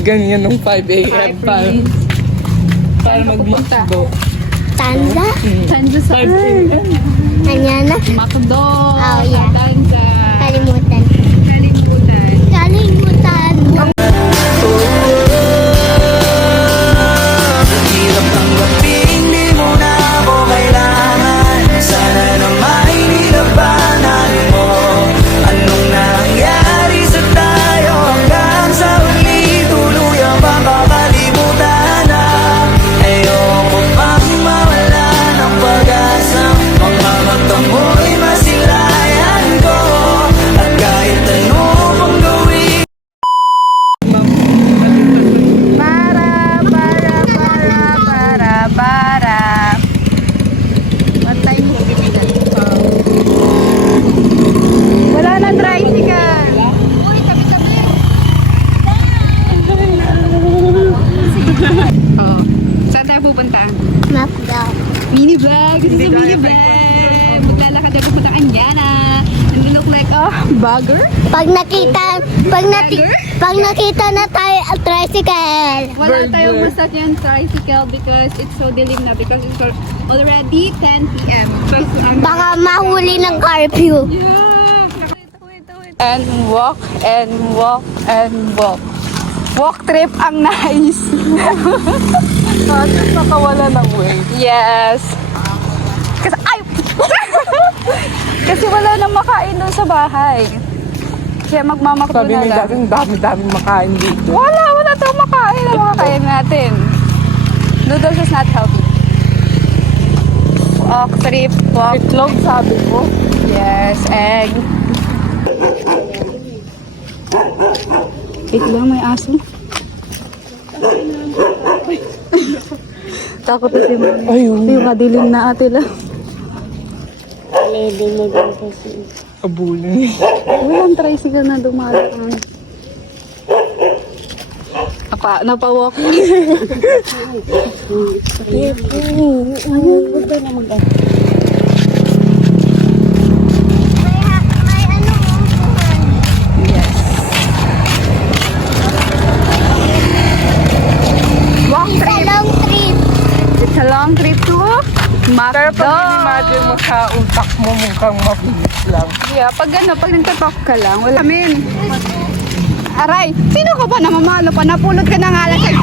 Ganyan nung 5 a.m. para mag-McDo. Tanza? Tanza saan? Anyana? Macdo. Oh, yeah. Tanza. Kalimutan. Kalimutan. Kalimutan. Hirap tanggapin, di mo na ako kailangan. Sana naman nilabanan mo. Anong nangyari sa tayo hanggang sa huli? Tuluyang bang kakalimutan na. Ayoko pang mawala ng pag-asa. Mga mata mo'y masilayan ko. At kahit ano pang gawin. Para. What time is it? Wala na tricycle. Uy, tabi-tabi. Oh, saan tayo pupunta? Macdo. Mini vlog. This is a mini vlog. Maglalakad tayo pupunta Anyana. And we look like a bagger. Pag nakita na tayo ang tricycle. Wala tayong masakyan tricycle because it's so dilim na because it's already 10 p.m. Baka mahuli ng curfew. Yeah. And walk and walk and walk. Walk trip ang nice. Bakit nakawala ng weight? Yes. Kasi Kasi wala nang makain doon sa bahay. Kaya magmamakdo Sabi na may lang. daming makain dito. Wala tayong makain na makakain natin. Noodles is not healthy. Walk trip, walk. Itlog, sabi ko. Yes, egg. Wait lang, may aso. Takot na si Mami. Ayun. Yung kadilim na ate lang. Abulin. Walang tricycle na dumadaan. Napawalk. May ano Yes. Walk It's a trip. long trip. It's a long trip to Pero Macdo. pag in-imagine mo sa utak mo, mukhang mabilis lang. Yeah, pag nagtatalk ka lang, wala min. Aray, sino ka ba na mamalo pa? Napulot ka na nga lang sa'yo.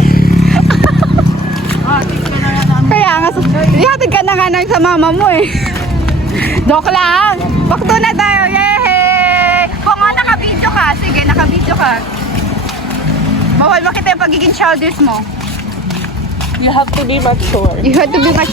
Kaya nga, ihatid ka na nga lang sa mama mo eh. Joke lang. Bakto na tayo, yehey! Kung nga nakabidyo ka, sige, nakabidyo ka. Bawal makita yung pagiging childish mo. You have to be mature. You have to be much...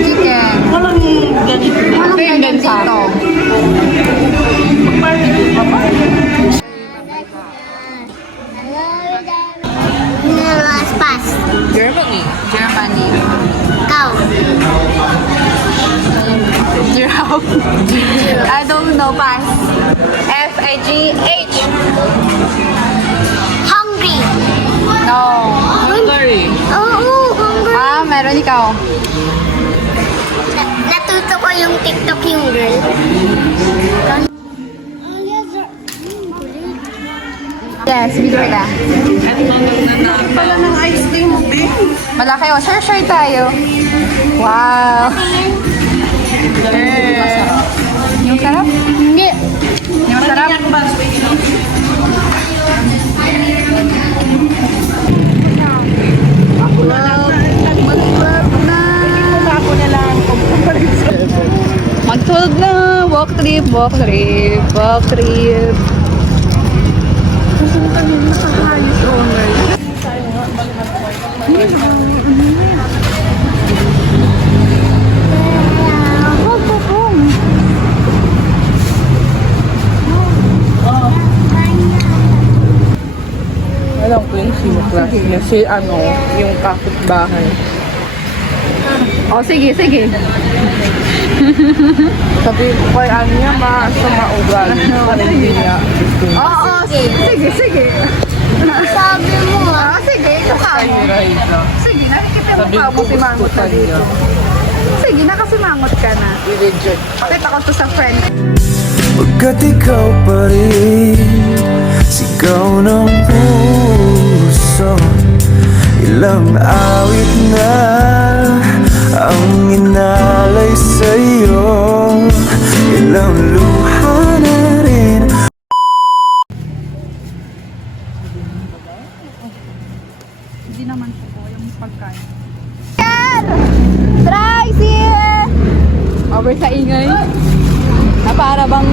Chicken. Walang ganito. Last pass. Germany. Germany. Cow. Giraffe. I don't know, pass. F-A-G-H. Hungry. No. Hungary. Oo, hungry. Ah, meron ikaw. Natuto ko yung TikTok yung girl. Yes, video ka. Pala ng ice cream, babe. Malaki o. Share tayo. Wow. Yung sarap? Hindi. Yung sarap? Magtulog na. Walk trip. Alam ko yung sino class niya. Si ano, yung kapitbahay. Oh, sige. Sabi ko kay ano niya, sumaugal. Hindi niya. Oo, sige. Sabi mo Ah, ah. sige, mukha mo. Sige, nakikita yung mukha mo, simangot na dito. Sige, nakasimangot ka na. I-reject. Pakita ko to sa friend. Pagkat ikaw pa rin, sigaw ng puso. Ilang awit na ang inalay sa'yo, ilang luha na rin. Hindi naman po yung pagkain. Tricycle! Over sa ingay. Na para bang...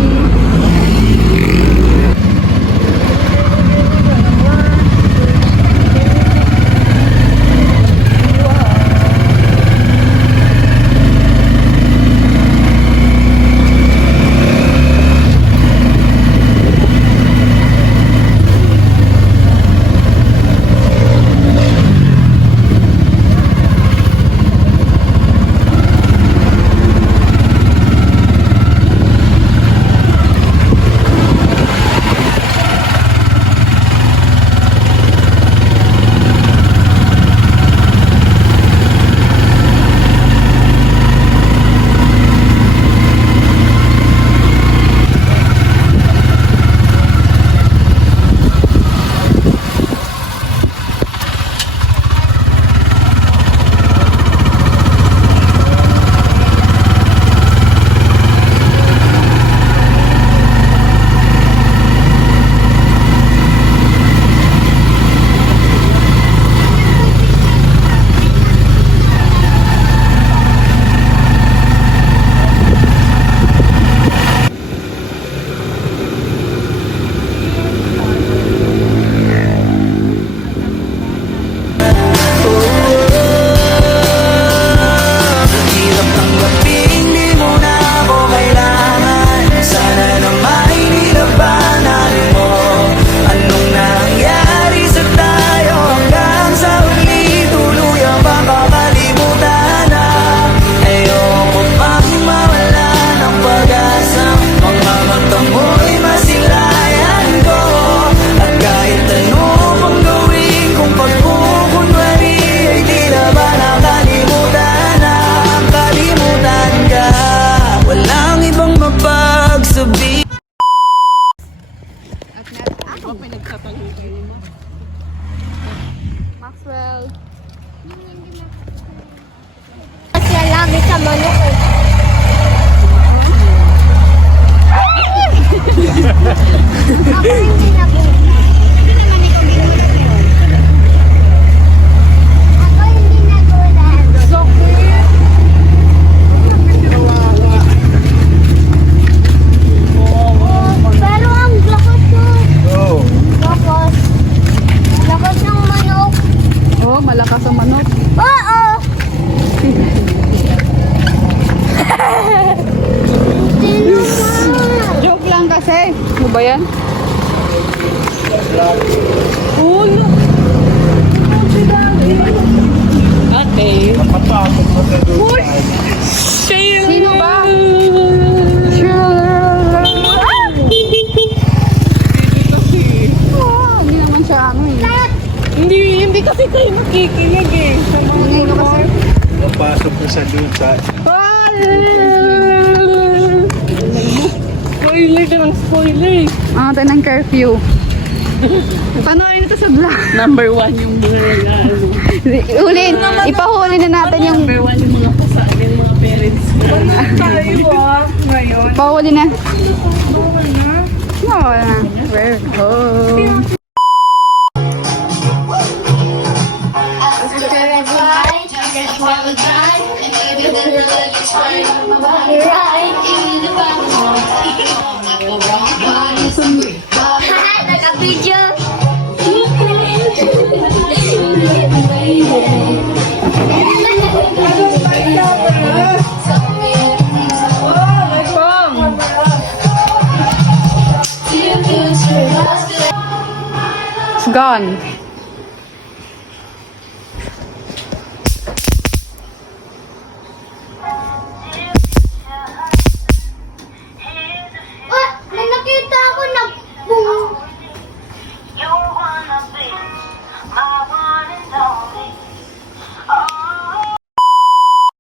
Hirap tanggapin, di mo na ako kailangan. Sana naman nilabanan mo. Anong nangyari sa tayo hanggang sa huli, tuluyang makakalimutan na. Ayoko pang mawala ng pag-asa. Mga mata mo'y masilayan ko. At kahit ano pang gawin kong pagkukunwari, ay di na ba nakalimutan na kalimutan ka. Walang ibang mapagsabi. Maxwell. Kasi lagi sa manok eh. Ako hindi nabunta. Ako hindi nagulat. Pero ang lakas ko. Lakas. Lakas ng manok. Oh, malakas ang manok. Oo! Sino ka? Joke lang kasi. Ano ba yan? Ulo. Uy! Sino ba? Ah, hindi naman siya ano eh. Hindi kasi kayo nakikinig eh. Ingay mo kasi. Papasok na sa lupa. Spoiler na ng spoiler eh. Ah, tayo ng curfew. Panoorin ito sa vlog. Number 1 yung mga Ulin, ipahuli na natin yung... Number 1 yung mga pasabi ng mga parents ko. Tayo ngayon. Pahuli na. Bawal na. We're home. Naka-video. It's gone.